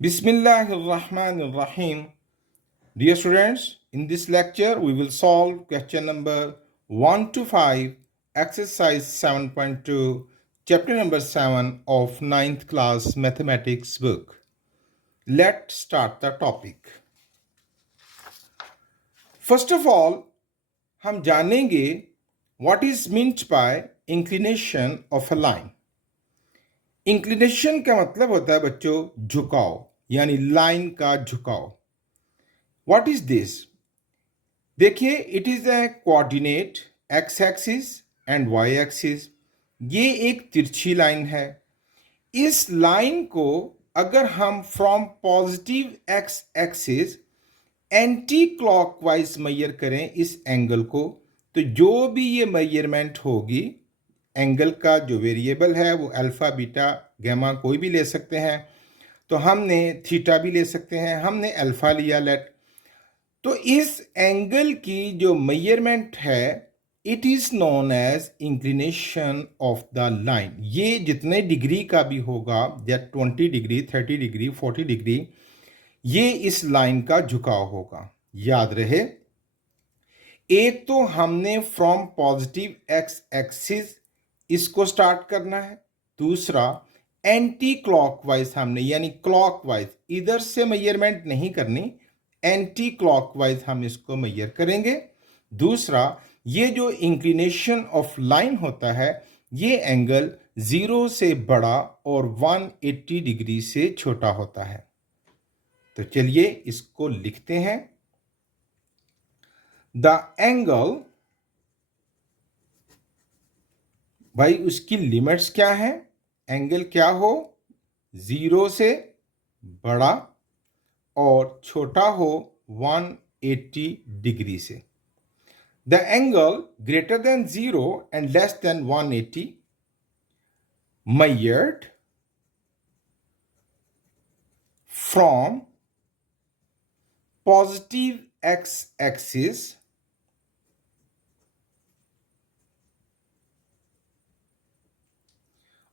Bismillahirrahmanirrahim. Dear students, in this lecture we will solve question number 1 to 5, exercise 7.2, chapter number 7 of ninth class mathematics book. Let's start the topic. First of all, हम जानेंगे what is meant by inclination of a line. Inclination का मतलब होता है बच्चों झुकाव यानी line का झुकाव. What is this? देखिए, it is a coordinate X axis and Y axis. ये एक तिरछी लाइन है. इस लाइन को अगर हम from positive X axis anticlockwise measure करें इस एंगल को, तो जो भी ये मेजरमेंट होगी, एंगल का जो वेरिएबल है वो अल्फा बीटा गैमा कोई भी ले सकते हैं. तो हमने थीटा भी ले सकते हैं, हमने अल्फा लिया लेट. तो इस एंगल की जो मेजरमेंट है it is known as inclination of the line. ये जितने डिग्री का भी होगा, या 20 डिग्री, 30 डिग्री, 40 डिग्री, ये इस लाइन का झुकाव होगा. याद रहे, एक तो हमने फ्रॉम पॉजिटिव एक्स एक्सिस इसको स्टार्ट करना है. दूसरा, एंटी क्लॉकवाइज हमने यानी क्लॉकवाइज, इधर से मेजरमेंट नहीं करनी, एंटी क्लॉकवाइज हम इसको मेजर करेंगे. दूसरा, ये जो इंक्लिनेशन ऑफ लाइन होता है ये एंगल 0 से बड़ा और 180 डिग्री से छोटा होता है. तो चलिए इसको लिखते हैं. द एंगल, भाई उसकी लिमिट्स क्या है? एंगल क्या हो? 0 से बड़ा और छोटा हो 180 डिग्री से. The angle greater than 0 and less than 180 measured from positive x axis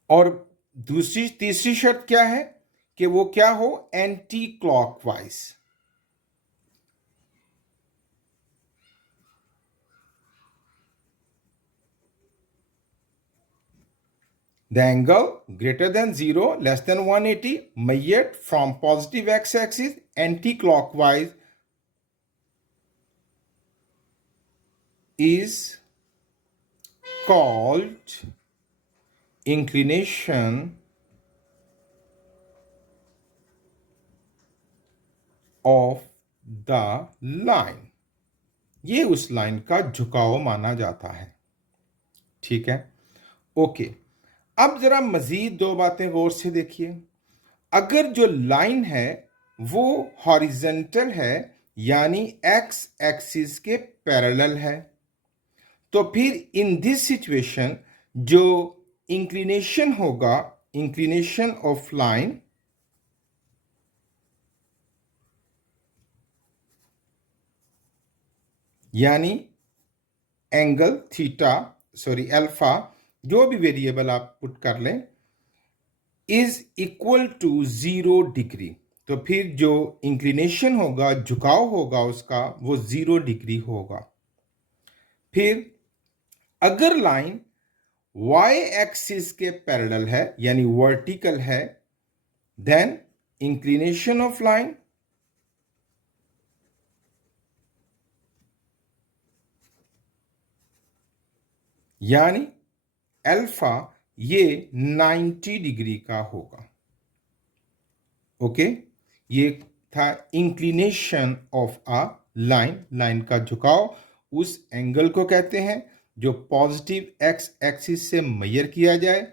और तीसरी शर्त क्या है कि वो क्या हो? Anti clockwise. The angle greater than 0, less than 180, measured from positive x-axis anti-clockwise is called inclination of the line. ये उस लाइन का झुकाव माना जाता है. ठीक है, ओके. अब जरा मजीद दो बातें गौर से देखिए. अगर जो लाइन है वो हॉरिजेंटल है यानी एक्स एक्सिस के पैरेलल है, तो फिर इन दिस सिचुएशन जो इंक्लिनेशन होगा, इंक्लिनेशन ऑफ लाइन, यानी एंगल थीटा, सॉरी अल्फा, जो भी वेरिएबल आप पुट कर लें, इज इक्वल टू 0 डिग्री. तो फिर जो इंक्लिनेशन होगा, झुकाव होगा उसका, वो 0 डिग्री होगा. फिर अगर लाइन वाई एक्सिस के पैरेलल है यानी वर्टिकल है, देन इंक्लिनेशन ऑफ लाइन यानी अल्फा ये 90 डिग्री का होगा. ओके, ये था inclination of a line. Line का झुकाव उस एंगल को कहते हैं जो पॉजिटिव एक्स एक्सिस से मेजर किया जाए,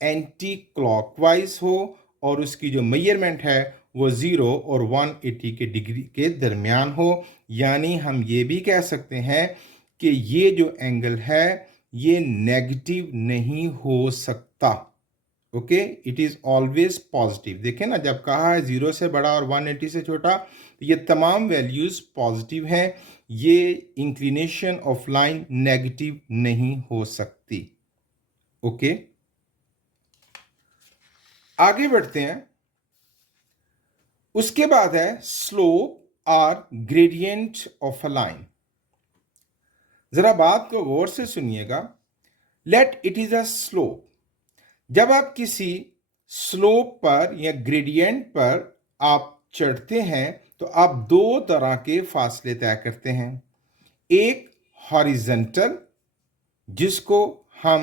एंटी क्लॉकवाइज हो और उसकी जो मेजरमेंट है वो 0 और 180 के डिग्री के दरमियान हो. यानी हम ये भी कह सकते हैं कि ये जो एंगल है ये नेगेटिव नहीं हो सकता. Okay, it is always positive. देखें ना, जब कहा है 0 से बड़ा और 180 से छोटा, तो ये तमाम वैल्यूज पॉजिटिव हैं. ये इंक्लिनेशन ऑफ लाइन नेगेटिव नहीं हो सकती. ओके, आगे बढ़ते हैं. उसके बाद है स्लोप और ग्रेडियंट ऑफ अ लाइन। जरा बात को गौर से सुनिएगा। Let it is a slope. जब आप किसी स्लोप पर या ग्रेडियंट पर आप चढ़ते हैं तो आप दो तरह के फासले तय करते हैं। एक हॉरिजेंटल, जिसको हम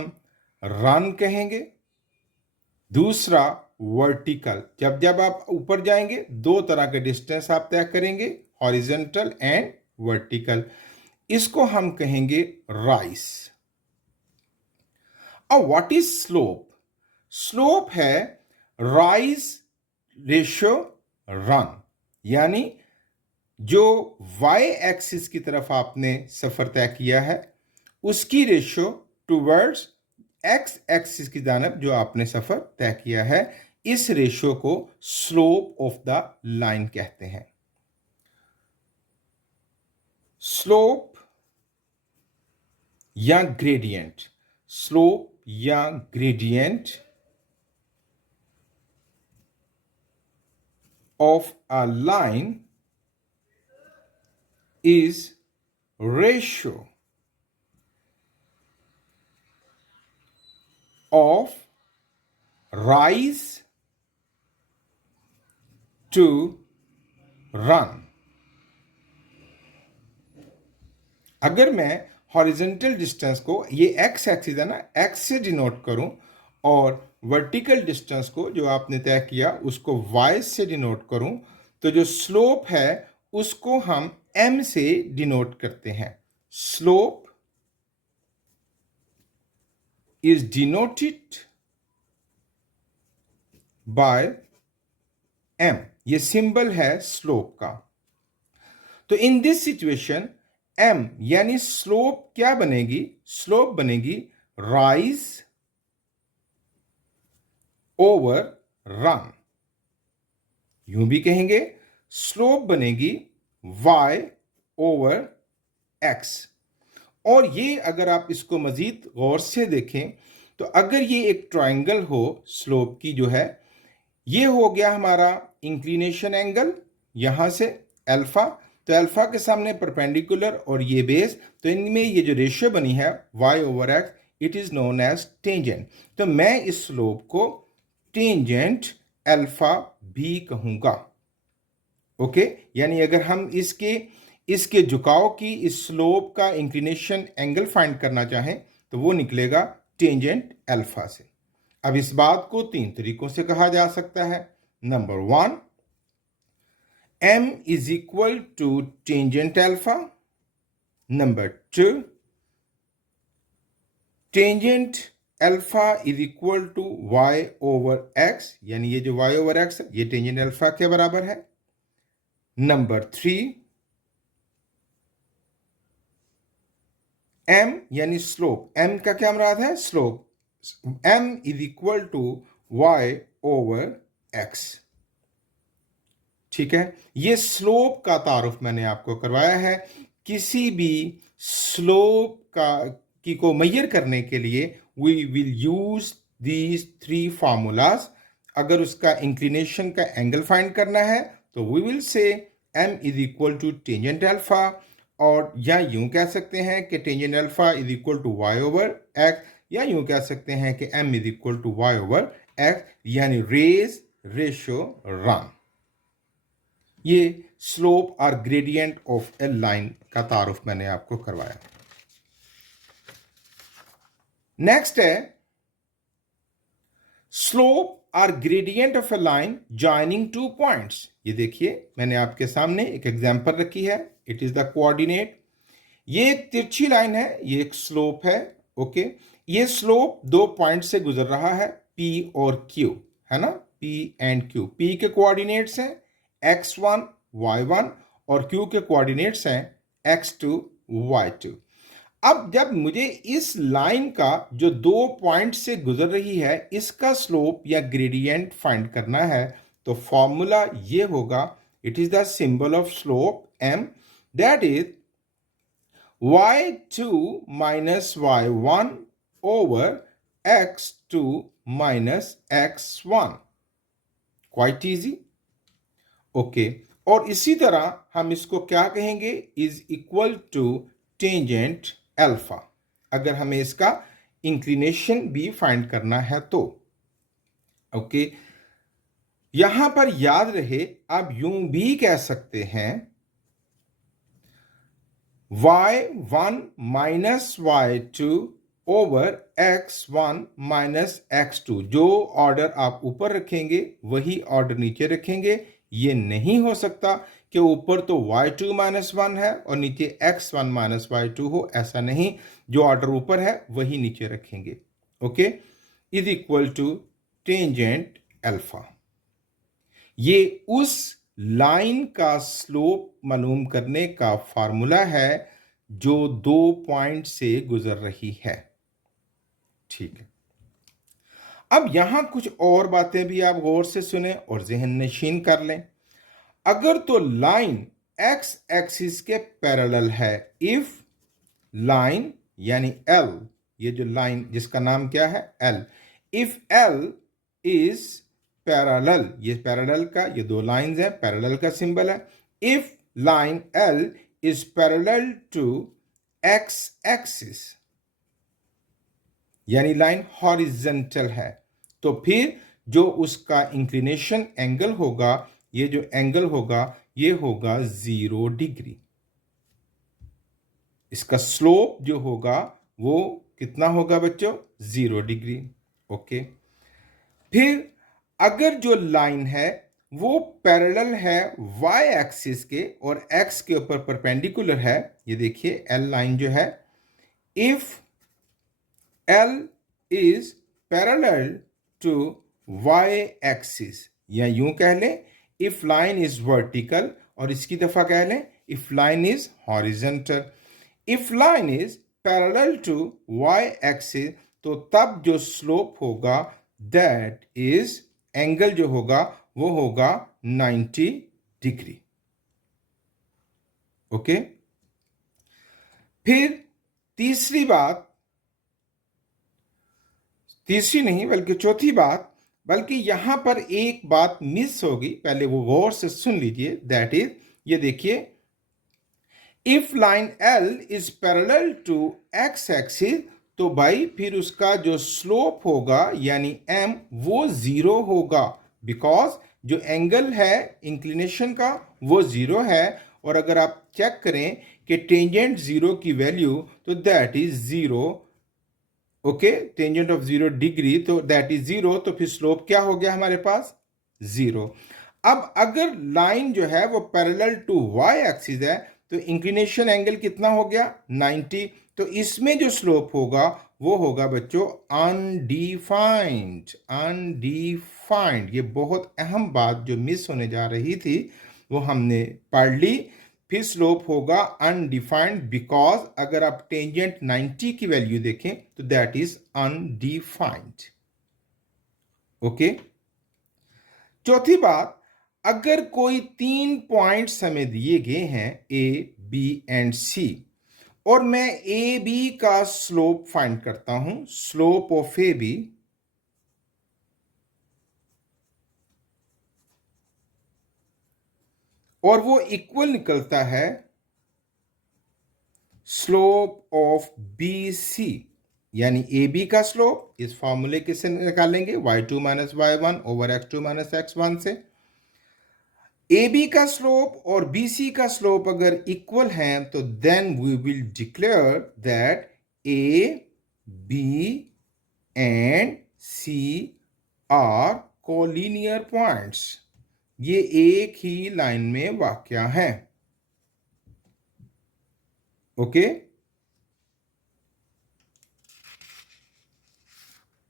रन कहेंगे। दूसरा वर्टिकल। जब जब आप ऊपर जाएंगे दो तरह के डिस्टेंस आप तय करेंगे, हॉरिजेंटल एंड वर्टिकल। इसको हम कहेंगे राइज। अब व्हाट इज स्लोप? स्लोप है राइज रेशियो रन, यानी जो y एक्सिस की तरफ आपने सफर तय किया है उसकी रेशियो टूवर्ड्स x एक्सिस की जानब जो आपने सफर तय किया है, इस रेशियो को स्लोप ऑफ द लाइन कहते हैं। स्लोप या ग्रेडियंट, स्लोप या gradient of a line is ratio of rise to run। अगर मैं हॉरिजेंटल डिस्टेंस को, ये एक्स एक्सिस है ना, एक्स से डिनोट करूं और वर्टिकल डिस्टेंस को जो आपने तय किया उसको वाई से डिनोट करूं, तो जो स्लोप है उसको हम एम से डिनोट करते हैं। Slope is denoted by m. ये सिंबल है स्लोप का। तो इन दिस सिचुएशन एम यानी स्लोप क्या बनेगी? स्लोप बनेगी राइज ओवर रन। यूं भी कहेंगे स्लोप बनेगी y ओवर x। और ये अगर आप इसको मजीद गौर से देखें तो अगर ये एक ट्रायंगल हो, स्लोप की जो है, ये हो गया हमारा इंक्लिनेशन एंगल यहां से अल्फा, तो अल्फा के सामने परपेंडिकुलर और ये बेस, तो इनमें ये जो रेशियो बनी है y over x, it is known as tangent. तो मैं इस स्लोप को टेंजेंट अल्फा भी कहूंगा। ओके, यानी अगर हम इसके झुकाव की, इस स्लोप का इंक्लिनेशन एंगल फाइंड करना चाहें तो वो निकलेगा टेंजेंट अल्फा से। अब इस बात को तीन तरीकों से कहा जा सकता है। Number 1, m is equal to tangent alpha. Number 2, tangent alpha is equal to y over x, यानी ये जो y ओवर x है ये टेंजेंट अल्फा के बराबर है। नंबर 3, m यानी स्लोप, m का क्या मुराद है? Slope. m is equal to y over x। ठीक है, ये स्लोप का तारुफ मैंने आपको करवाया है। किसी भी स्लोप की को मेजर करने के लिए we will use these 3 formulas. अगर उसका इंक्लिनेशन का एंगल फाइंड करना है तो we will say m is equal to tangent alpha, और या यूं कह सकते हैं कि tangent alpha is equal to y over x, या यूं कह सकते हैं कि m is equal to y over x, यानी रेज रेशियो रन। ये स्लोप और ग्रेडियंट ऑफ ए लाइन का तारुफ मैंने आपको करवाया। नेक्स्ट है स्लोप और gradient of a line joining 2 points. ये देखिए मैंने आपके सामने एक एग्जांपल रखी है। It is the coordinate. ये एक तिरछी लाइन है, ये एक स्लोप है। ओके, ये स्लोप 2 पॉइंट से गुजर रहा है, P और Q, है ना, P एंड Q। P के कोऑर्डिनेट्स हैं x1 y1 और Q के कोऑर्डिनेट्स हैं x2 y2। अब जब मुझे इस लाइन का जो 2 पॉइंट से गुजर रही है इसका स्लोप या ग्रेडियंट फाइंड करना है तो फॉर्मूला ये होगा, it is the symbol of slope m, that is y2 minus y1 over x2 minus x1। Quite easy. Okay, और इसी तरह हम इसको क्या कहेंगे, is equal to tangent alpha, अगर हमें इसका इंक्लिनेशन भी फाइंड करना है तो। ओके, यहां पर याद रहे आप यूं भी कह सकते हैं y1 minus y2 over x1 minus x2। जो ऑर्डर आप ऊपर रखेंगे वही ऑर्डर नीचे रखेंगे। ये नहीं हो सकता कि ऊपर तो y2 माइनस वन है और नीचे x1 माइनस y2 हो, ऐसा नहीं। जो ऑर्डर ऊपर है वही नीचे रखेंगे। Okay, is equal to tangent alpha. ये उस लाइन का स्लोप मालूम करने का फार्मूला है जो 2 पॉइंट से गुजर रही है। ठीक है, अब यहां कुछ और बातें भी आप गौर से सुने और जहन नशीन कर लें। अगर तो लाइन एक्स एक्सिस के पैरेलल है, इफ लाइन यानी एल, ये जो लाइन जिसका नाम क्या है l, if l is parallel, ये पैरेलल का, ये दो लाइंस हैं, पैरेलल का सिंबल है। If line l is parallel to x axis, यानी लाइन हॉरिजेंटल है, तो फिर जो उसका इंक्लिनेशन एंगल होगा, ये जो एंगल होगा ये होगा 0 डिग्री। इसका स्लोप जो होगा वो कितना होगा बच्चों, 0 डिग्री। ओके, फिर अगर जो लाइन है वो पैरेलल है y एक्सिस के और x के ऊपर परपेंडिकुलर है, ये देखिए l लाइन जो है, if l is parallel to y axis, या यूं कह लें इफ लाइन इज वर्टिकल, और इसकी दफा कह लें if line is horizontal. If line is parallel to y axis, तो तब जो स्लोप होगा दैट इज, एंगल जो होगा वो होगा 90 डिग्री। ओके, फिर तीसरी बात, तीसरी नहीं बल्कि चौथी बात, बल्कि यहां पर एक बात मिस होगी, पहले वो गौर से सुन लीजिए। दैट इज, ये देखिए, if line l is parallel to x axis, तो भाई फिर उसका जो स्लोप होगा यानी m वो 0 होगा, बिकॉज जो एंगल है इंक्लिनेशन का वो 0 है। और अगर आप चेक करें कि टेंजेंट 0 की वैल्यू, तो that is 0। Okay, tangent of 0 degree, तो दैट इज 0, तो फिर स्लोप क्या हो गया हमारे पास, 0। अब अगर लाइन जो है वो पैरेलल टू y एक्सिस है, तो इंक्लिनेशन एंगल कितना हो गया, 90। तो इसमें जो स्लोप होगा वो होगा बच्चों अनडिफाइंड। अनडिफाइंड, ये बहुत अहम बात जो मिस होने जा रही थी वो हमने पढ़ ली। फिर स्लोप होगा अनडिफाइंड, बिकॉज अगर आप टेंजेंट 90 की वैल्यू देखें तो दैट इज अनडिफाइंड। ओके, चौथी बात, अगर कोई 3 पॉइंट्स हमें दिए गए हैं ए बी एंड सी, और मैं ए बी का स्लोप फाइंड करता हूं, स्लोप ऑफ ए बी, और वो इक्वल निकलता है स्लोप ऑफ बी सी, यानी ए बी का स्लोप इस फॉर्मूले किससे निकालेंगे, y2 minus y1 over x2 minus x1 से। ए बी का स्लोप और बी सी का स्लोप अगर इक्वल हैं, तो then we will declare that A B and C are collinear points, ये एक ही लाइन में वाक़या है। ओके,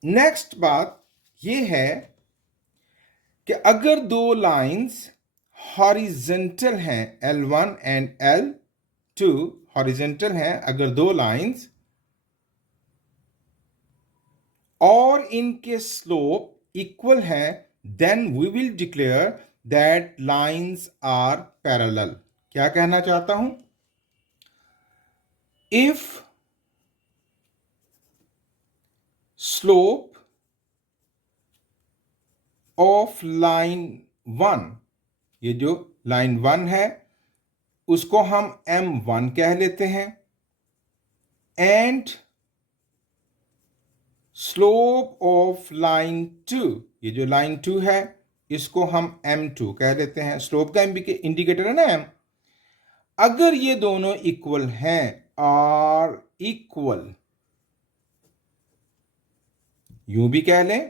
नेक्स्ट बात ये है कि अगर दो लाइंस हॉरिजेंटल हैं, L1 एंड L2 हॉरिजेंटल हैं, अगर दो लाइंस और इनके स्लोप इक्वल हैं, then we will declare that lines are parallel. क्या कहना चाहता हूं, इफ slope of line 1 ये जो लाइन 1 है उसको हम M1 कह लेते हैं, एंड स्लोप ऑफ लाइन 2, ये जो लाइन 2 है इसको हम M2 कह लेते हैं। स्लोप का इंडिकेटर है ना M। अगर ये दोनों इक्वल हैं, आर इक्वल, यूं भी कह लें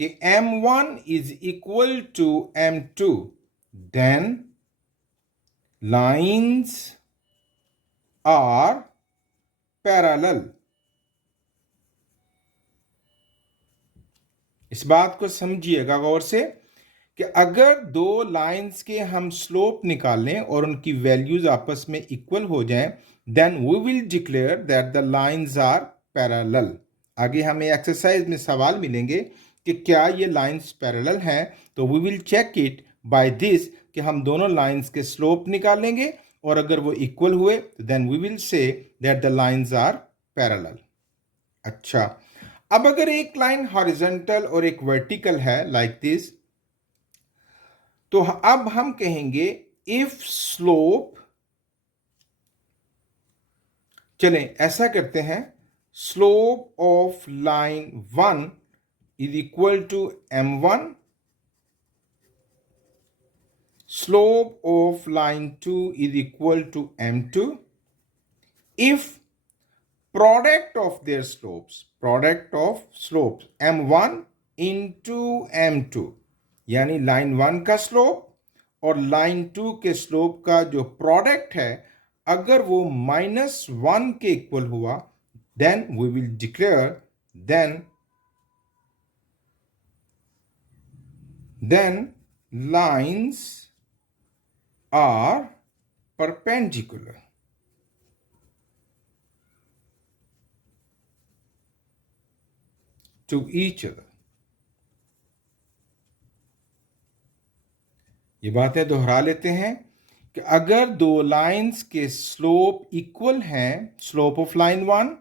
कि M1 is equal to M2, then lines are parallel. इस बात को समझिएगा गौर से कि अगर दो लाइंस के हम स्लोप निकालें और उनकी वैल्यूज आपस में इक्वल हो जाएं, then we will declare that the lines are parallel. आगे हमें एक्सरसाइज में सवाल मिलेंगे कि क्या ये लाइंस पैरेलल हैं, तो we will check it by this कि हम दोनों लाइंस के स्लोप निकालेंगे और अगर वो इक्वल हुए then we will say that the lines are parallel. अच्छा, अब अगर एक लाइन हॉरिजॉन्टल और एक वर्टिकल है लाइक दिस, तो अब हम कहेंगे इफ स्लोप, चलें ऐसा करते हैं, slope of line 1 is equal to M1, slope of line 2 is equal to M2 if product of their slopes, product of slopes M1 into M2, यानी लाइन 1 का स्लोप और लाइन 2 के स्लोप का जो प्रोडक्ट है अगर वो -1 के इक्वल हुआ, then we will declare then lines are perpendicular to each other। ये बातें दोहरा लेते हैं कि अगर दो लाइंस के स्लोप इक्वल हैं, slope of line 1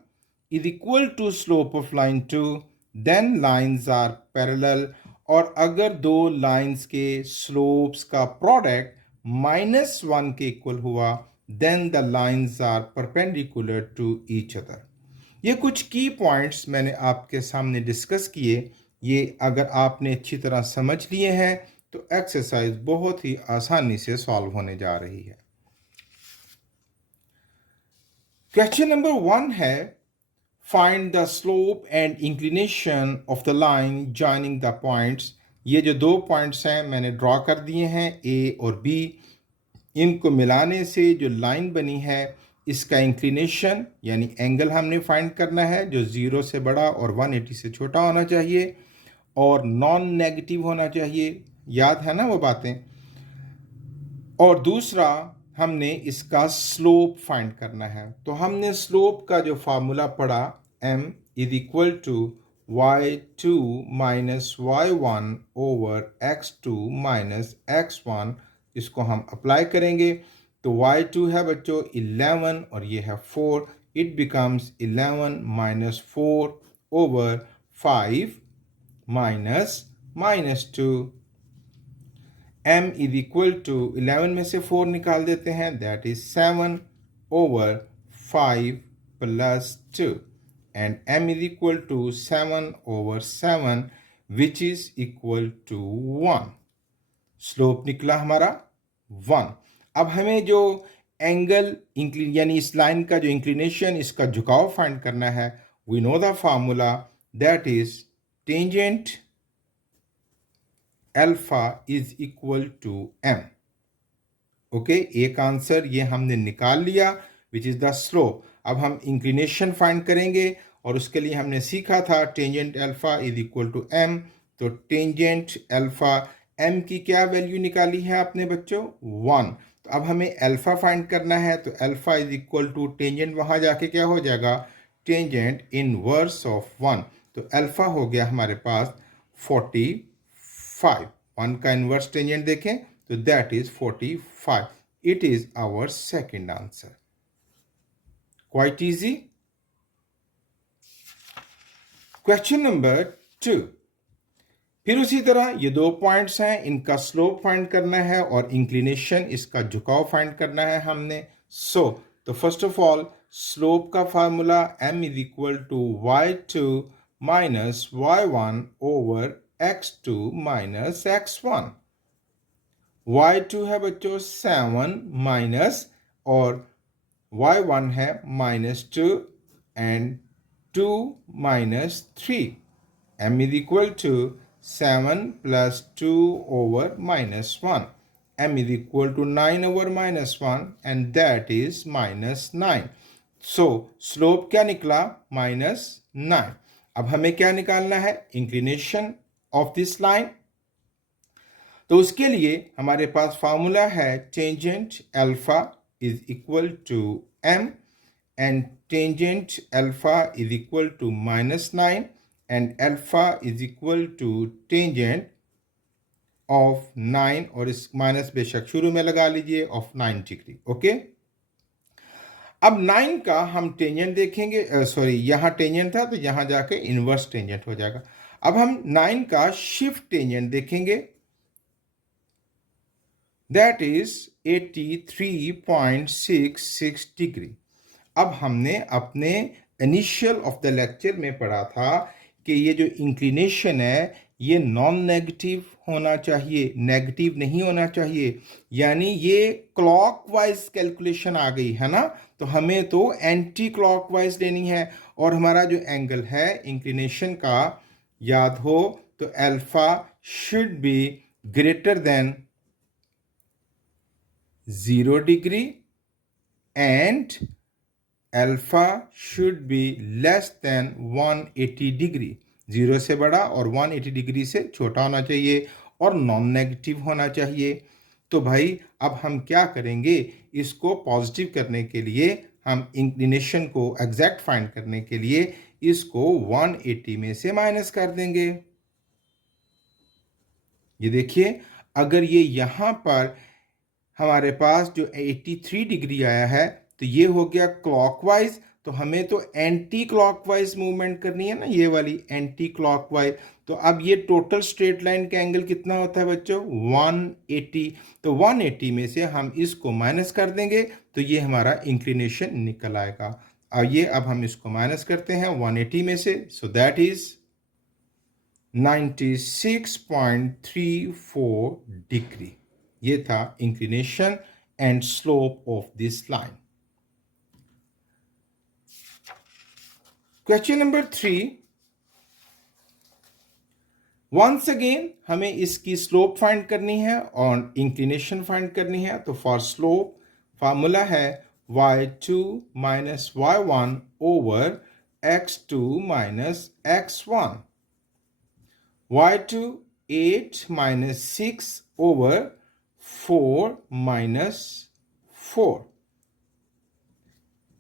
is equal to slope of line 2, then lines are parallel. और अगर दो लाइंस के स्लोप्स का प्रोडक्ट -1 के इक्वल हुआ, then the lines are perpendicular to each other. ये कुछ की पॉइंट्स मैंने आपके सामने डिस्कस किए। ये अगर आपने अच्छी तरह समझ लिए हैं तो एक्सरसाइज बहुत ही आसानी से सॉल्व होने जा रही है। क्वेश्चन नंबर 1 है, find the slope and inclination of the line joining the points. ये जो दो पॉइंट्स हैं मैंने ड्रॉ कर दिए हैं, ए और बी। इनको मिलाने से जो लाइन बनी है इसका इंक्लिनेशन यानी एंगल हमने फाइंड करना है जो 0 से बड़ा और 180 से छोटा होना चाहिए और नॉन नेगेटिव होना चाहिए। याद है ना वो बातें। और दूसरा हमने इसका स्लोप फाइंड करना है। तो हमने स्लोप का जो फार्मूला पढ़ा, m is equal to y2 minus y1 over x2 minus x1, इसको हम अप्लाई करेंगे। तो y2 है बच्चों 11 और ये है 4, it becomes 11 minus 4 over 5 minus 2। m is equal to 11 में से 4 निकाल देते हैं, that is 7 over 5 plus 2, and m is equal to 7 over 7 which is equal to 1। Slope निकला हमारा 1। अब हमें जो एंगल यानी इस लाइन का जो इंक्लिनेशन, इसका झुकाव फाइंड करना है। We know the formula, that is tangent alpha is equal to m। Okay, एक आंसर ये हमने निकाल लिया विच इज द स्लोप। अब हम इंक्लिनेशन फाइंड करेंगे और उसके लिए हमने सीखा था tangent alpha is equal to m। तो टेंजेंट अल्फा m की क्या वैल्यू निकाली है आपने बच्चों, 1। तो अब हमें अल्फा फाइंड करना है, तो alpha is equal to tangent वहां जाके क्या हो जाएगा, टेंजेंट इनवर्स ऑफ 1। तो अल्फा हो गया हमारे पास 45। 1 का इनवर्स टेंजेंट देखें तो that is 45। It is our second answer. Quite easy. Question number 2, फिर उसी तरह ये दो पॉइंट्स हैं, इनका स्लोप फाइंड करना है और इंक्लिनेशन, इसका झुकाव फाइंड करना है हमने। तो फर्स्ट ऑफ ऑल स्लोप का formula m is equal to y2 minus y1 over x2 minus x1। y2 है बच्चों 7 माइनस और y1 है -2 and 2 minus 3। m is equal to 7 plus 2 over -1. m is equal to 9 over -1 and that is -9. So, slope क्या निकला? -9. अब हमें क्या निकालना है? Inclination of this line. तो उसके लिए हमारे पास फार्मूला है tangent alpha is equal to m and tangent alpha is equal to -9 and alpha is equal to tangent of 9 और इस माइनस बेशक शुरू में लगा लीजिए ऑफ 9 डिग्री। ओके, अब 9 का हम टेंजेंट देखेंगे, सॉरी यहाँ टेंजेंट था तो यहाँ जाके इनवर्स टेंजेंट हो जाएगा। अब हम 9 का शिफ्ट टेंजेंट देखेंगे, दैट इज 83.66 डिग्री। अब हमने अपने इनिशियल ऑफ द लेक्चर में पढ़ा था कि ये जो इंक्लिनेशन है ये नॉन नेगेटिव होना चाहिए, नेगेटिव नहीं होना चाहिए, यानी ये क्लॉकवाइज कैलकुलेशन आ गई है ना, तो हमें तो एंटी क्लॉकवाइज लेनी है। और हमारा जो एंगल है इंक्लिनेशन का याद हो तो alpha should be greater than 0 degree and alpha should be less than 180 degree. 0 से बड़ा और 180 डिग्री से छोटा होना चाहिए और नॉन नेगेटिव होना चाहिए। तो भाई अब हम क्या करेंगे, इसको पॉजिटिव करने के लिए हम इंक्लिनेशन को एग्जैक्ट फाइंड करने के लिए इसको 180 में से माइनस कर देंगे। ये देखिए, अगर ये यहाँ पर हमारे पास जो 83 डिग्री आया है तो ये हो गया क्लॉकवाइज, तो हमें तो एंटी क्लॉकवाइज मूवमेंट करनी है ना, ये वाली एंटी क्लॉकवाइज। तो अब ये टोटल स्ट्रेट लाइन का एंगल कितना होता है बच्चों? 180। तो 180 में से हम इसको माइनस कर देंगे तो ये हमारा इंक्लिनेशन निकल आएगा। आइए अब हम इसको माइनस करते हैं 180 में से, सो दैट इज 96.34 डिग्री। ये था inclination and slope of this line. Question number 3, once again हमें इसकी स्लोप फाइंड करनी है और इंक्लिनेशन फाइंड करनी है। तो फॉर स्लोप फार्मूला है y2 minus y1 over x2 minus x1। y2 8 minus 6 over 4 minus 4,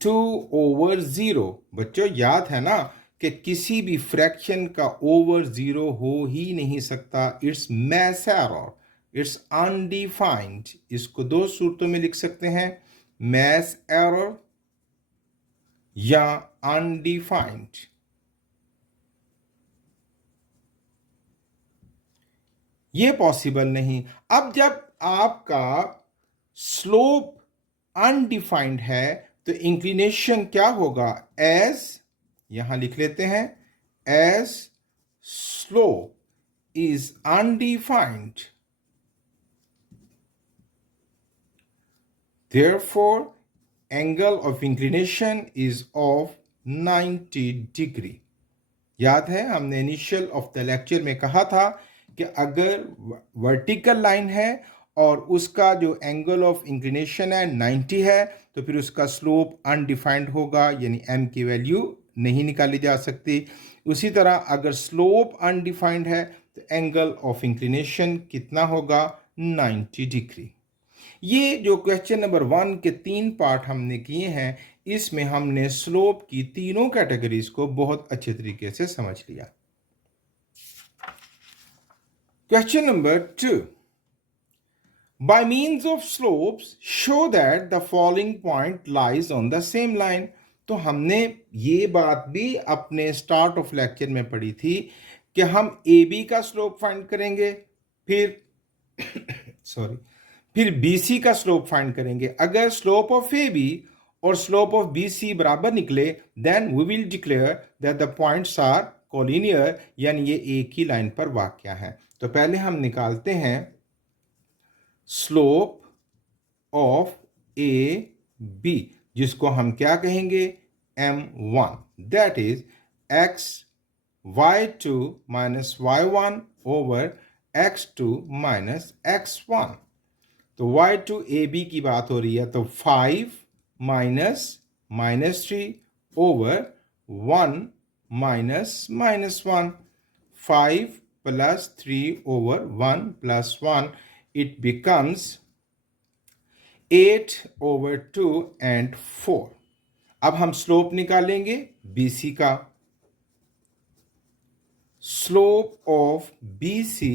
2 over 0। बच्चों याद है ना कि किसी भी फ्रैक्शन का ओवर 0 हो ही नहीं सकता, it's math error, it's undefined. इसको दो सूरतों में लिख सकते हैं, मैथ एरर या अनडिफाइंड। ये पॉसिबल नहीं। अब जब आपका स्लोप अनडिफाइंड है तो इंक्लिनेशन क्या होगा? एज, यहां लिख लेते हैं, as slope is undefined, therefore angle of inclination is of 90 degree. याद है हमने इनिशियल ऑफ द लेक्चर में कहा था कि अगर वर्टिकल लाइन है और उसका जो एंगल ऑफ इंक्लिनेशन है 90 है तो फिर उसका स्लोप अनडिफाइंड होगा, यानी m की वैल्यू नहीं निकाली जा सकती। उसी तरह अगर स्लोप अनडिफाइंड है तो एंगल ऑफ इंक्लिनेशन कितना होगा? 90 डिग्री। ये जो क्वेश्चन नंबर 1 के 3 पार्ट हमने किए हैं, इसमें हमने स्लोप की तीनों कैटेगरीज को बहुत अच्छे तरीके से समझ लिया। Question number 2, by means of slopes show that the falling point lies on the same line। तो हमने ये बात भी अपने स्टार्ट ऑफ लेक्चर में पढ़ी थी कि हम ए बी का स्लोप फाइंड करेंगे, फिर सॉरी, फिर बी सी का स्लोप फाइंड करेंगे। अगर स्लोप ऑफ ए बी और स्लोप ऑफ बी सी बराबर निकले, then we will declare that the points are collinear, यानी ये एक ही लाइन पर वाक़या है। तो पहले हम निकालते हैं स्लोप ऑफ ए बी, जिसको हम क्या कहेंगे, m1, that is x y2 minus y1 over x2 minus x1। तो y2 ए बी की बात हो रही है, तो 5 minus -3 over 1 minus -1, 5 plus 3 over 1 plus 1, it becomes 8 over 2 and 4। अब हम स्लोप निकालेंगे BC का। स्लोप ऑफ BC,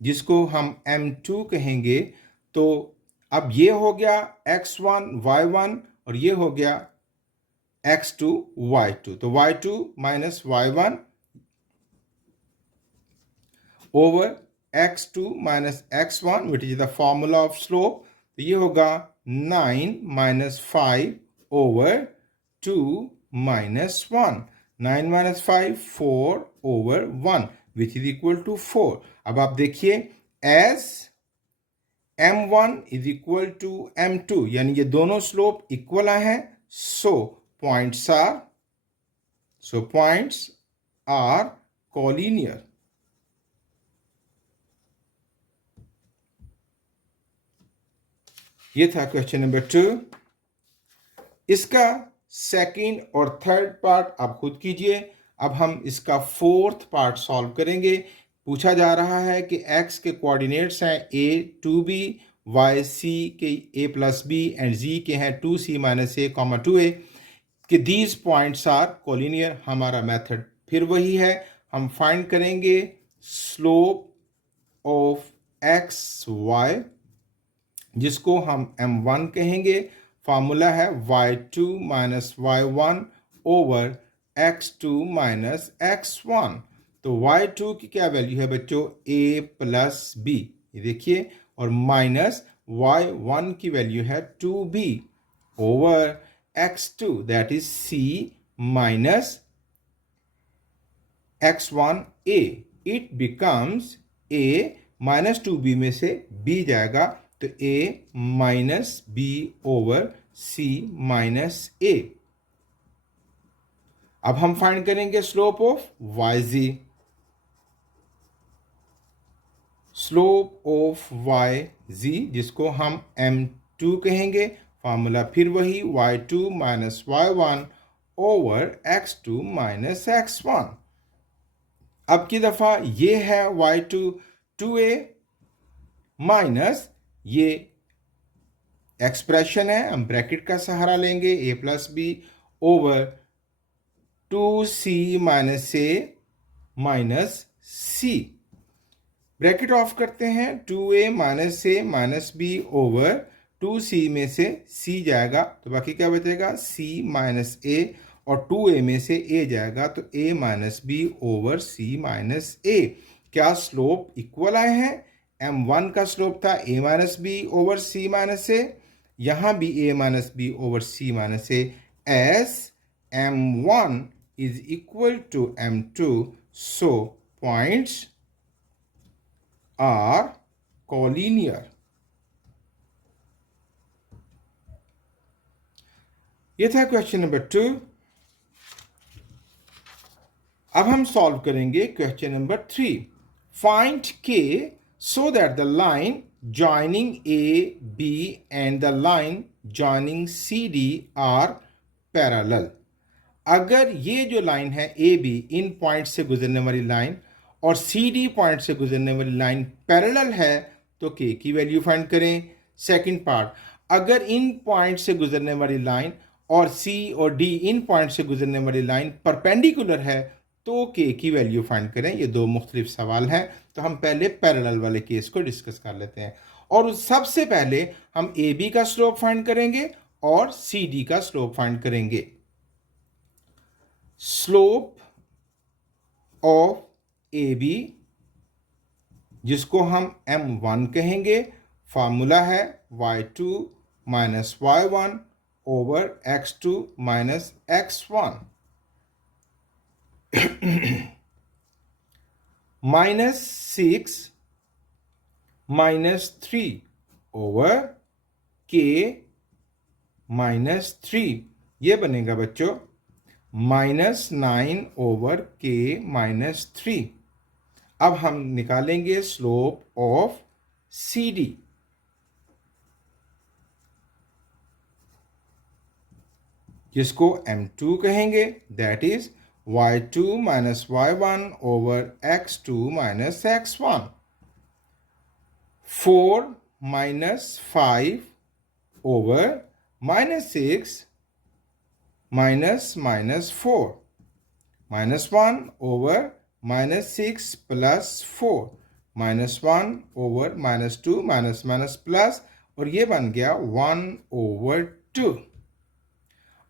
जिसको हम M2 कहेंगे, तो अब ये हो गया x1 y1 और ये हो गया x2 y2। तो y2 minus y1 over x2 minus x1, which is the formula of slope। तो ये होगा 9 minus 5 over 2 minus 1। 9 minus 5 4 over 1, which is equal to 4। अब आप देखिए, as m1 is equal to m2, यानी ये दोनों स्लोप इक्वल हैं, so points are collinear। ये था क्वेश्चन नंबर 2। इसका सेकंड और थर्ड पार्ट आप खुद कीजिए। अब हम इसका फोर्थ पार्ट सॉल्व करेंगे। पूछा जा रहा है कि x के कोऑर्डिनेट्स हैं a 2b, y c के a plus b and z के हैं 2c माइनस a, 2a, कि दीज पॉइंट्स आर कोलिनियर। हमारा मेथड फिर वही है, हम फाइंड करेंगे स्लोप ऑफ एक्स वाई, जिसको हम m1 कहेंगे। फार्मूला है y2 minus y1 over x2 minus x1। तो y2 की क्या वैल्यू है बच्चों, a प्लस b, ये देखिए, और माइनस y1 की वैल्यू है 2b over x2, that is c minus x1a। It becomes a minus 2b में से b जाएगा, तो a minus b over c minus a। अब हम फाइंड करेंगे slope of yz। Slope of yz, जिसको हम m2 कहेंगे। फार्मूला फिर वही, y2 minus y1 over x2 minus x1। अब की दफा ये है y2 2a माइनस ये एक्सप्रेशन है, हम ब्रैकेट का सहारा लेंगे, a plus b over 2c minus a minus c। Bracket off करते हैं, 2a minus a minus b over 2c में से c जाएगा, तो बाकी क्या बचेगा, c माइनस a, और 2a में से a जाएगा, तो a minus b over c minus a। क्या स्लोप इक्वल आए हैं? m1 का स्लोप था a minus b over c minus a, यहां भी a minus b over c minus a, as m1 is equal to m2, so points are collinear। ये था question number 2। अब हम सॉल्व करेंगे question number 3। Find k so that the line joining a b and the line joining cd are parallel। अगर ये जो line है A B, in point से गुजरने वाली लाइन, और सी डी पॉइंट से गुजरने वाली लाइन पैरेलल है, तो के की वैल्यू फाइंड करें। सेकंड पार्ट, अगर इन पॉइंट से गुजरने वाली लाइन और सी और डी इन पॉइंट से गुजरने वाली लाइन परपेंडिकुलर है, तो के की वैल्यू फाइंड करें। ये दो मुख्तलिफ सवाल हैं, तो हम पहले पैरेलल वाले केस को डिस्कस कर लेते हैं। और सबसे पहले हम ए बी का स्लोप फाइंड करेंगे और सी डी का स्लोप फाइंड करेंगे। स्लोप ऑफ ए बी, जिसको हम M1 कहेंगे। फार्मूला है y2 minus y1 over x2 minus x1 minus 6 minus 3 over k minus 3। ये बनेगा बच्चों माइनस 9 ओवर k माइनस 3। अब हम निकालेंगे स्लोप ऑफ सी डी, जिसको M2 कहेंगे। That is y2 minus y1 over x2 minus x1। 4 minus 5 over minus 6 minus minus 4, minus 1 over minus 6 plus 4, minus 1 over minus 2 minus minus plus, और ये बन गया 1 over 2।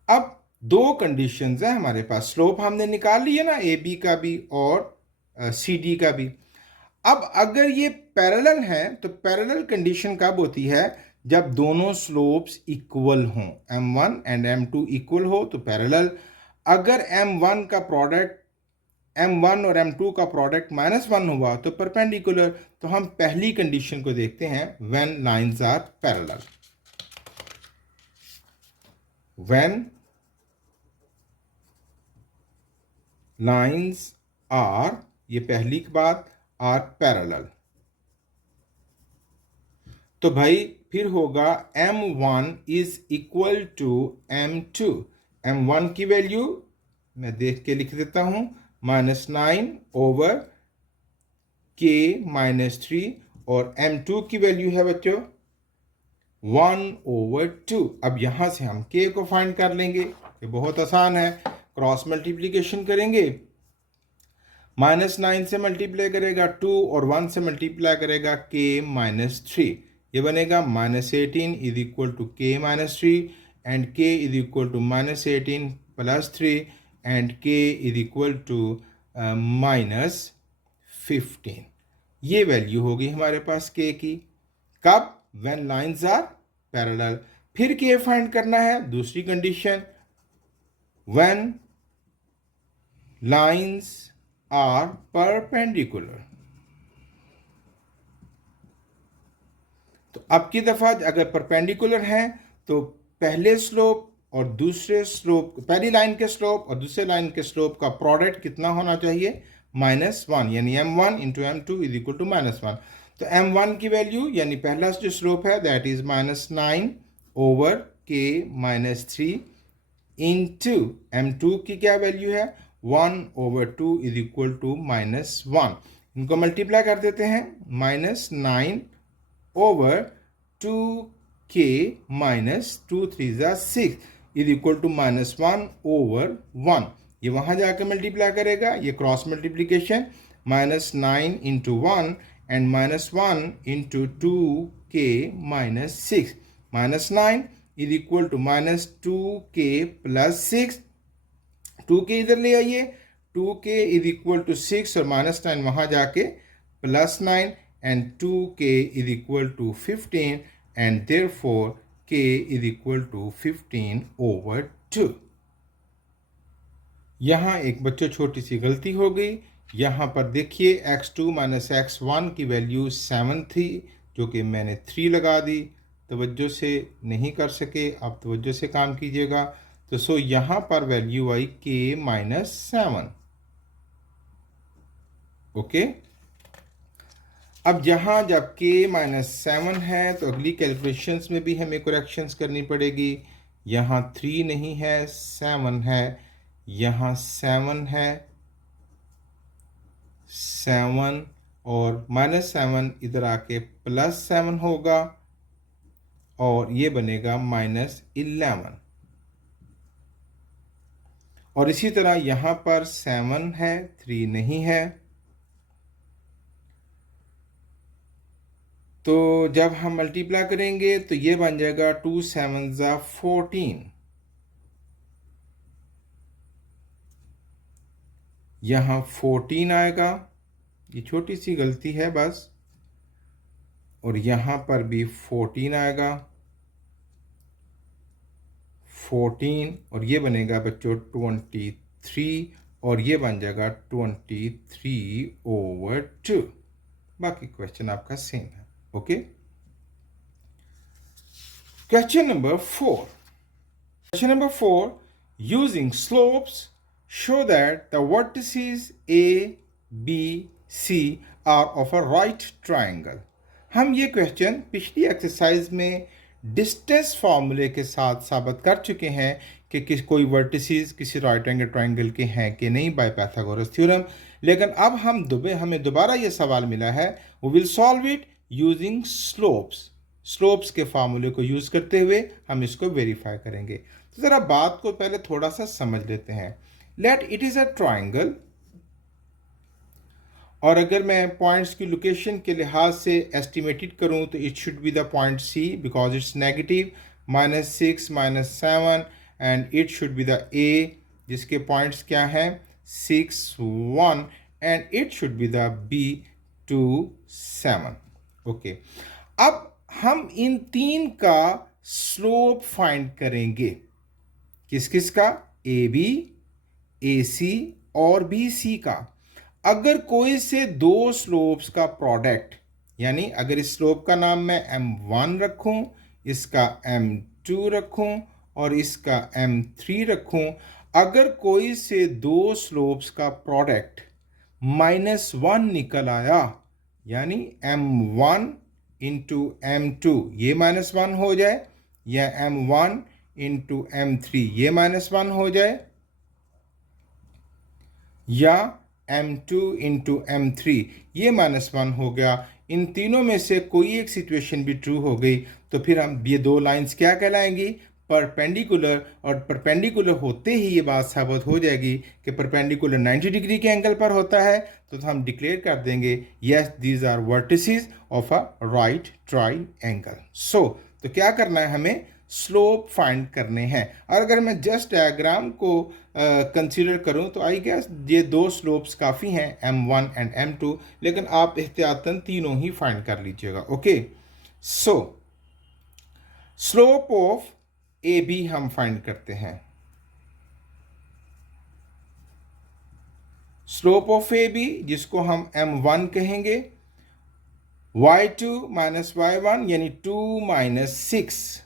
अब दो कंडीशंस है हमारे पास, स्लोप हमने निकाल ली है ना ए बी का भी और सी डी का भी। अब अगर ये पैरेलल है तो पैरेलल कंडीशन कब होती है? जब दोनों स्लोप्स इक्वल हों, M1 एंड M2 इक्वल हो तो पैरेलल। अगर M1 का प्रोडक्ट M1 और M2 का प्रोडक्ट -1 हुआ तो परपेंडिकुलर। तो हम पहली कंडीशन को देखते हैं, when lines are parallel. When lines are, ये पहली बात, आर पैरेलल, तो भाई फिर होगा M1 is equal to M2। M1 की वैल्यू मैं देख के लिख देता हूं, -9 ओवर k माइनस 3, और M2 की वैल्यू है बच्चों 1 ओवर 2। अब यहां से हम k को फाइंड कर लेंगे, ये बहुत आसान है। क्रॉस मल्टीप्लीकेशन करेंगे, -9 से मल्टीप्लाई करेगा 2 और 1 से मल्टीप्लाई करेगा k माइनस 3। ये बनेगा -18 is equal to k minus 3 and k is equal to -18 plus 3 and k is equal to -15। ये वैल्यू होगी हमारे पास k की। कब? When lines are parallel. फिर k फाइंड करना है, दूसरी condition, when lines are perpendicular. तो अब की दफा अगर परपेंडिकुलर हैं तो पहले स्लोप और दूसरे स्लोप, पहली लाइन के स्लोप और दूसरे लाइन के स्लोप का प्रोडक्ट कितना होना चाहिए? -1, यानी M1 into M2 is equal to -1। तो M1 की वैल्यू यानी पहला जो स्लोप है that is -9 over k minus 3 into M2 की क्या वैल्यू है? 1 ओवर 2 इज इक्वल टू -1। इनको मल्टीप्लाई कर देते हैं, -9 over 2k minus 2 3 6 is equal to -1 over 1। ये वहां जाकर मल्टीप्लाई करेगा, ये cross multiplication, -9 into 1 and -1 into 2k minus 6, -9 is equal to -2k plus 6। 2k इधर ले आइए, 2k इज इक्वल टू 6 और -9 वहां जाके +9 and 2k is equal to 15 and therefore k is equal to 15 over 2। यहाँ एक बच्चों छोटी सी गलती हो गई। यहाँ पर देखिए x2 माइनस x1 की वैल्यू 7 थी, जो कि मैंने 3 लगा दी। तवज्जो से नहीं कर सके, आप तवज्जो से काम कीजिएगा। तो सो यहाँ पर वैल्यू आई k माइनस 7। ओके, अब यहाँ जब k माइनस 7 है तो अगली कैलकुलेशंस में भी हमें करेक्शंस करनी पड़ेगी। यहाँ 3 नहीं है, 7 है, यहाँ 7 है, 7 और -7 इधर आके +7 होगा और ये बनेगा -11। और इसी तरह यहाँ पर 7 है, 3 नहीं है। तो जब हम मल्टीप्लाई करेंगे तो ये बन जाएगा 2 7 14। यहाँ 14 आएगा ये छोटी सी गलती है बस, और यहाँ पर भी 14 आएगा, 14, और ये बनेगा बच्चों 23, और ये बन जाएगा 23/2। बाकी क्वेश्चन आपका सेम है। Okay, question number 4। Question number 4. Using slopes, show that the vertices A, B, C are of a right triangle. हम ये क्वेश्चन पिछली एक्सरसाइज में डिस्टेंस फार्मूले के साथ साबित कर चुके हैं कि कोई वर्टिसेस किसी राइट एंगल ट्राइंगल के हैं कि नहीं बाय पाइथागोरस थ्योरम। लेकिन अब हमें दोबारा ये सवाल मिला है, we will solve it using slopes. Slopes के फार्मूले को यूज करते हुए हम इसको वेरीफाई करेंगे। तो ज़रा बात को पहले थोड़ा सा समझ लेते हैं। Let it is a triangle, और अगर मैं पॉइंट्स की लोकेशन के लिहाज से एस्टिमेटेड करूं तो it should be the point C because it's negative -6 -7, and it should be the A जिसके पॉइंट्स क्या हैं 6 1, and it should be the B 2 7। ओके, अब हम इन तीन का स्लोप फाइंड करेंगे। किस किस का? ए बी, ए सी और बी सी का। अगर कोई से दो स्लोप्स का प्रोडक्ट, यानी अगर इस स्लोप का नाम मैं m1 रखूं, इसका m2 रखूं और इसका m3 रखूं, अगर कोई से दो स्लोप्स का प्रोडक्ट -1 निकल आया, यानी m1 इंटू m2 ये -1 हो जाए, या m1 इंटू m3 ये -1 हो जाए, या m2 इंटू m3 ये -1 हो गया, इन तीनों में से कोई एक सिचुएशन भी ट्रू हो गई, तो फिर हम ये दो लाइंस क्या कहलाएंगी? परपेंडिकुलर। और परपेंडिकुलर होते ही ये बात साबित हो जाएगी कि परपेंडिकुलर 90 डिग्री के एंगल पर होता है, तो हम डिक्लेयर कर देंगे yes these are vertices of a right triangle. So तो क्या करना है? हमें स्लोप फाइंड करने हैं। और अगर मैं जस्ट डायग्राम को कंसीडर करूं तो आई गेस ये दो स्लोप्स काफ़ी हैं, m1 एंड m2, लेकिन आप एहतियातन तीनों ही फाइंड कर लीजिएगा। Okay, so slope of A B हम फाइंड करते हैं। स्लोप ऑफ ए बी जिसको हम m1 कहेंगे, y2 माइनस y1 यानी 2 - 6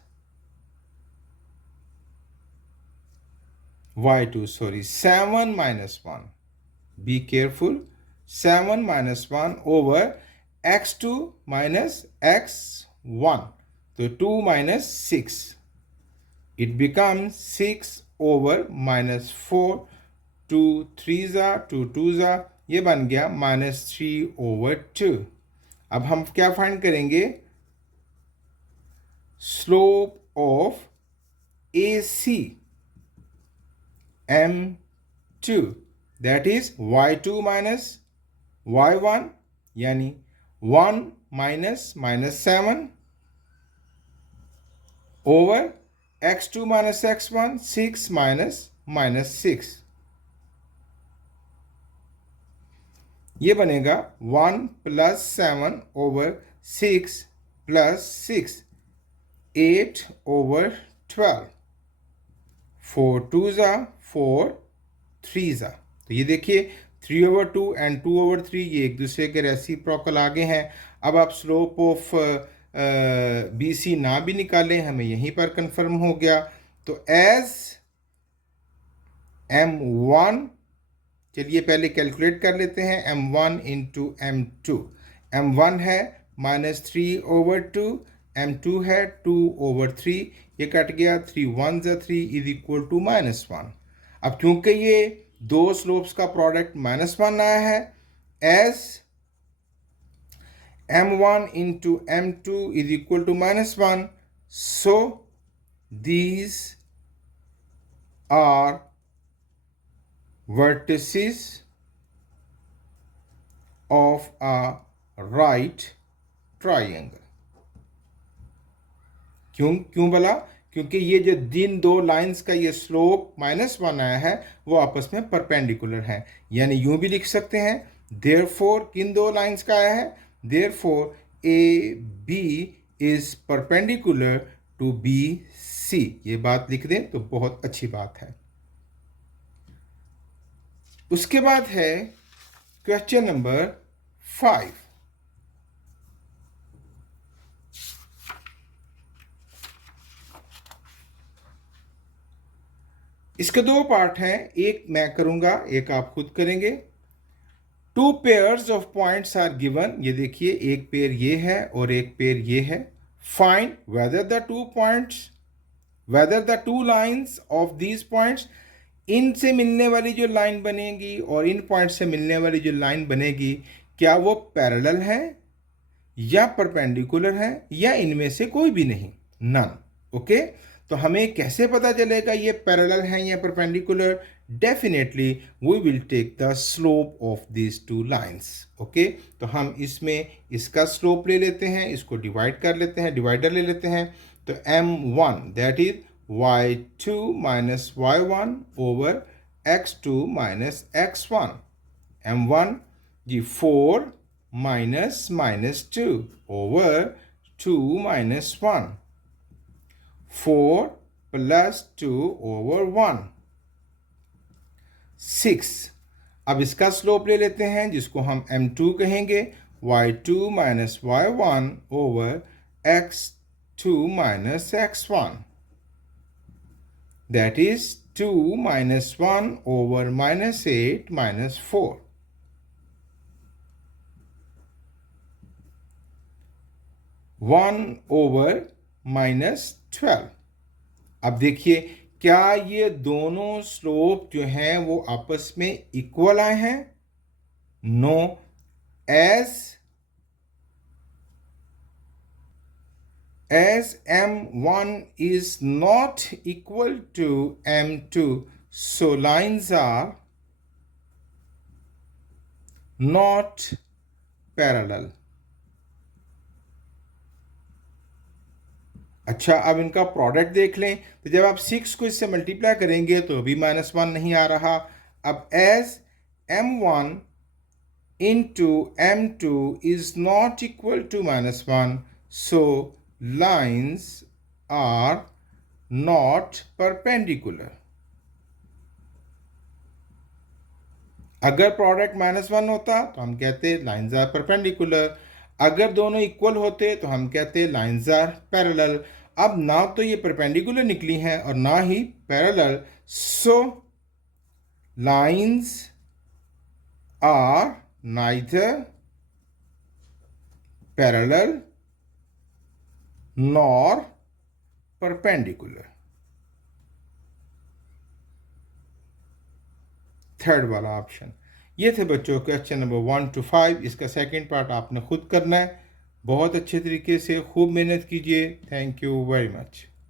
y2 sorry 7 - 1, be careful, 7 - 1 over x2 minus x1, so 2 - 6, it becomes 6 over -4, 2 3s are 2 2s are, ये बन गया -3/2। अब हम क्या फाइंड करेंगे? Slope of A C m2, that is y2 minus y1 यानी 1 minus -7 over x2 minus x1, 6 minus -6, ये बनेगा 1 + 7 over 6 + 6, 8/12, 4 2s are 4 3s are। तो ये देखिए 3/2 एंड 2/3 ये एक दूसरे के रेसिप्रोकल आगे हैं। अब आप स्लोप ऑफ बी सी ना भी निकालें, हमें यहीं पर कंफर्म हो गया। तो एज m1, चलिए पहले कैलकुलेट कर लेते हैं, m1 इंटू m2, m1 है -3/2, m2 है 2/3, ये कट गया, 3 1s are 3 is equal to -1। अब क्योंकि ये दो स्लोप्स का प्रोडक्ट -1 आया है, as m1 into m2 is equal to -1, so these are vertices of a right triangle। क्यों बोला? क्योंकि ये जो जिन दो लाइंस का ये स्लोप -1 आया है वो आपस में परपेंडिकुलर है, यानी यूं भी लिख सकते हैं देयरफॉर किन दो लाइंस का आया है? Therefore A B is perpendicular to B C. ये बात लिख दें तो बहुत अच्छी बात है। उसके बाद है क्वेश्चन नंबर 5। इसके दो पार्ट हैं, एक मैं करूंगा, एक आप खुद करेंगे। Two pairs of points are given. ये देखिए, एक पेयर ये है और एक पेयर ये है। Find whether the two points, whether the two lines of these points, इनसे मिलने वाली जो लाइन बनेगी और इन पॉइंट से मिलने वाली जो लाइन बनेगी, क्या वो पैरेलल है या परपेंडिकुलर है या इनमें से कोई भी नहीं, नन। ओके, तो हमें कैसे पता चलेगा ये पैरेलल है या perpendicular? Definitely we will take the slope of these two lines. Okay, तो हम इसमें इसका स्लोप ले लेते हैं, इसको डिवाइड कर लेते हैं, डिवाइडर ले लेते हैं। तो m1 that is y2 minus y1 over x2 minus x1। m1 जी 4 minus minus 2 over 2 minus 1। 4 plus 2 over 1 6। अब इसका स्लोप ले लेते हैं जिसको हम m2 कहेंगे, y2 minus y1 over x2 minus x1 that is 2 minus 1 over minus 8 minus 4। 1 over minus 12। अब देखिए, क्या ये दोनों स्लोप जो हैं वो आपस में इक्वल आए हैं? No, as m1 is not equal to m2, so lines are not parallel। अच्छा, अब इनका प्रोडक्ट देख लें। तो जब आप 6 को इससे मल्टीप्लाई करेंगे तो भी -1 नहीं आ रहा। अब as m1 into m2 is not equal to -1, so lines are not perpendicular। अगर प्रोडक्ट -1 होता तो हम कहते लाइन्स आर परपेंडिकुलर, अगर दोनों इक्वल होते तो हम कहते लाइन्स आर पैरेलल। अब ना तो ये परपेंडिकुलर निकली हैं और ना ही parallel, so lines are neither parallel nor perpendicular. Third वाला ऑप्शन। ये थे बच्चों क्वेश्चन नंबर 1 to 5। इसका सेकंड पार्ट आपने खुद करना है। बहुत अच्छे तरीके से खूब मेहनत कीजिए। Thank you very much.